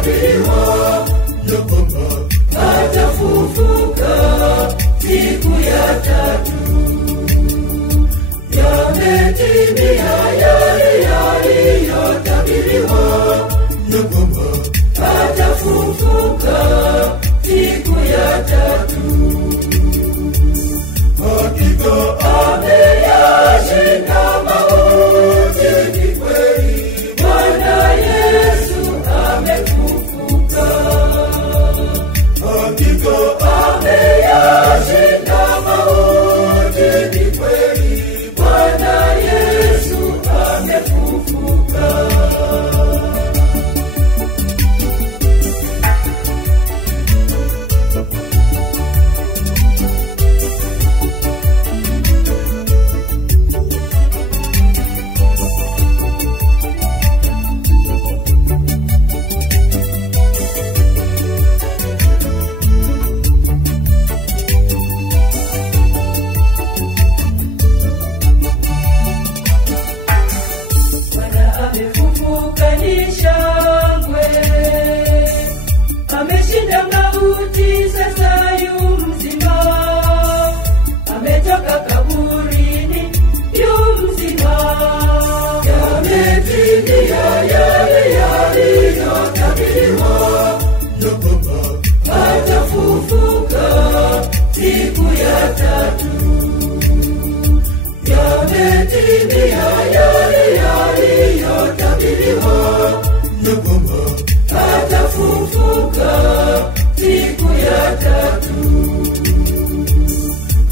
yaliyotabiriwa ya kwamba atafufuka siku ya tatu. Yametimia yale yaliyotabiriwa ya kwamba atafufuka siku ya tatu. Hakika ameyashinda mauti, ni kweli Bwana Yesu amefufuka. Hakika ameyashinda mauti, ni kweli Bwana Yesu amefufuka. Ameshinda mauti, sasa yu mzima. Ametoka kaburini, yu mzima. Yametimia yale yaliyotabiriwa ya kwamba atafufuka siku ya tatu. Yametimia yale yaliyotabiriwa ya kwamba atafufuka siku ya tatu.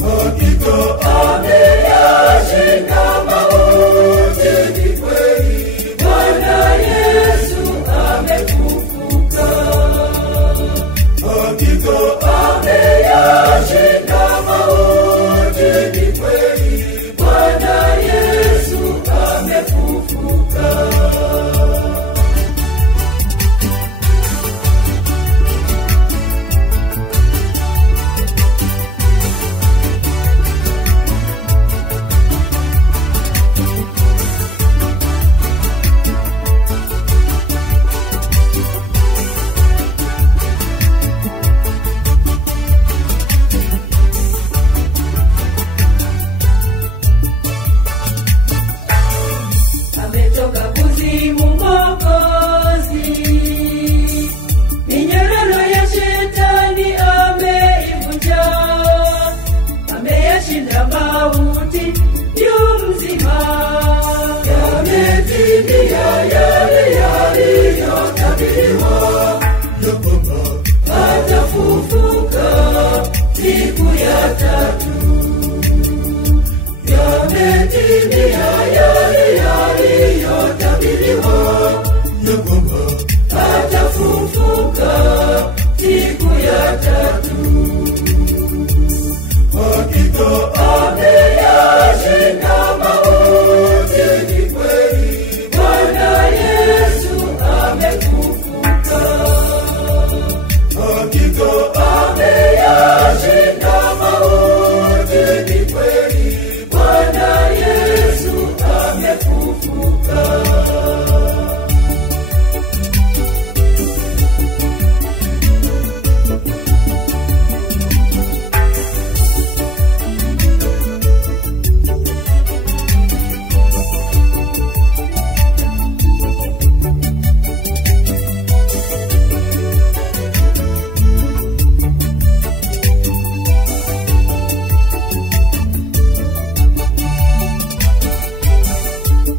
Hakika ameyashinda mauti, ni kweli Bwana Yesu amefufuka. Hakika ameyashinda mauti, ni kweli Bwana Yesu amefufuka. Ametoka kuzimu Mwokozi, minyororo ya shetani ameivunja. Ameyashinda mauti, yu mzima. Yametimia yale yaliyotabiriwa ya kwamba atafufuka siku ya tatu. Yametimia yale yaliyotabiriwa ya kwamba atafufuka siku ya tatu. Hakika ameyashinda mauti, ni kweli Bwana Yesu amefufuka. Hakika ameyashinda mauti, ni kweli Bwana Yesu amefufuka.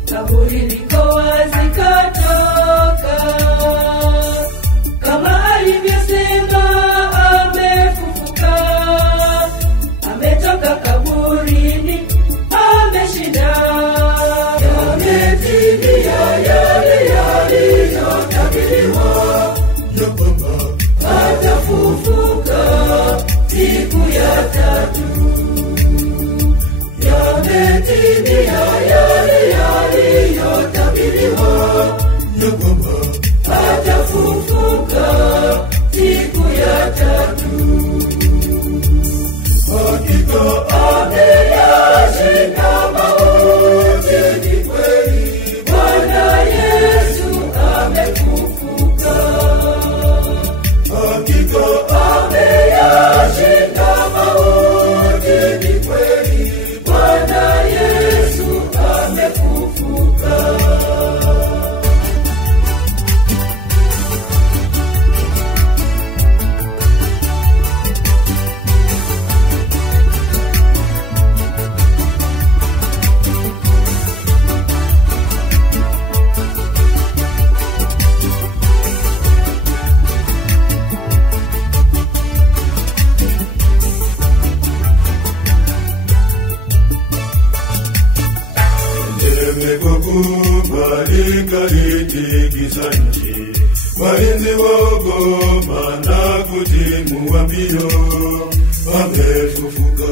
Kaburi liko wazi, katoka kama alivyosema, amefufuka. Ametoka kaburini, ameshinda. Yametimia yale yaliyotabiriwa ya kwamba atafufuka siku ya tatu. Yametimia yale yaliyotabiriwa ya kwamba atafufuka siku ya tatu. Hakika ameyashinda mauti, ni kweli Bwana Yesu amefufuka. kukubalika litikisa nchi. Walinzi waogoma na kutimua mbio, wamefufuka.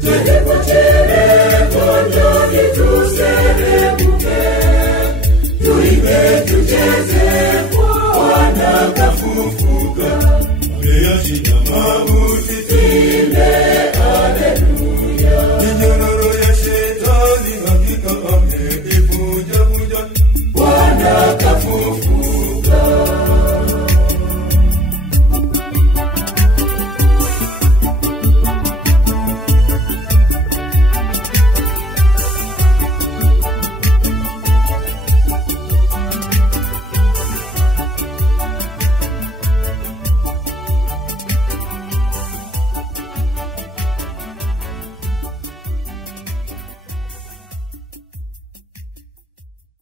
Tulipochele kondoni tuserebuke, tuimbe tucheze Bwana kafufuka. Ameyashinda mauti, tuimbe